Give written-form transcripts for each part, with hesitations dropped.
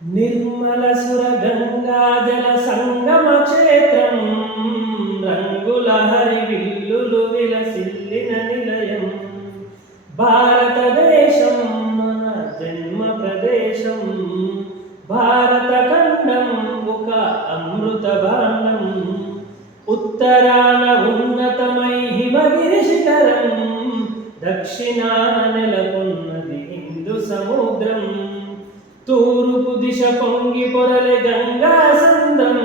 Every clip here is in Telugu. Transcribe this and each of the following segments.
నిర్మల సుర గంగాజల సంగమ క్షేత్రం, రంగుల హరివిల్లులు విలసిల్లిన నిలయం. భారతదేశం మన జన్మ ప్రదేశం, భారత ఖండం ఒక అమృత భాండం. ఉత్తరాన ఉన్నతమై హిమగిరి శిఖరం, దక్షిణాన నెలకొన్నది హిందూ సముద్రం. తూర్పు దిశ పొంగి పొరలే గంగా సంద్రం,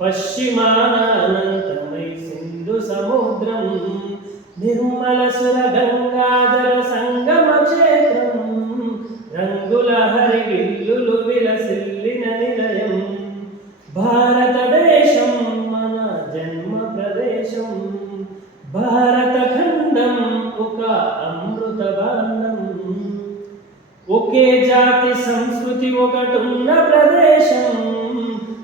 పశ్చిమాన అనంతమై సింధు సముద్రం. నిర్మల సుర గంగాధర సంగమ క్షేత్రం, రంగుల హరివిల్లులు విలసిల్లిన నిలయం. భారతదేశం మన జన్మ ప్రదేశం, భారత ఖండం ఒక అమృత భాండం. ఒకే జాతి సంస్కృతి ఒకటున్న ప్రదేశం,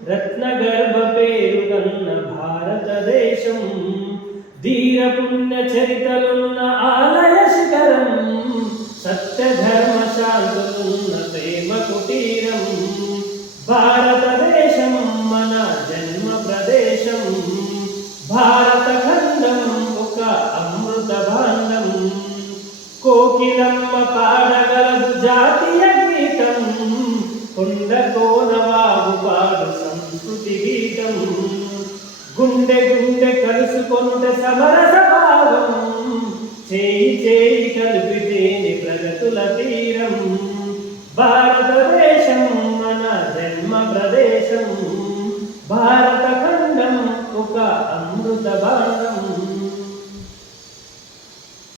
రత్నగర్భ పేరుగన్న భారతదేశం. ధీర పుణ్య చరితలున్న ఆలయ శిఖరం, సత్య ధర్మ శాంతులున్న ప్రేమ కుటీరం. భారతదేశం మన జన్మ ప్రదేశం, భారత ఖండం ఒక అమృత భాండం. కోకిలమ్మ పాడగలదు జాతీయ గీతం, కొండ కోనవాగు పాడు సంస్కృతి గీతం. గుండె గుండె కలుసుకొనుట సమరస భావం, చేయి చేయి కలిపితేని ప్రగతుల తీరం. భారతదేశం మన జన్మ ప్రదేశం, భారత ఖండం ఒక అమృత భాండం.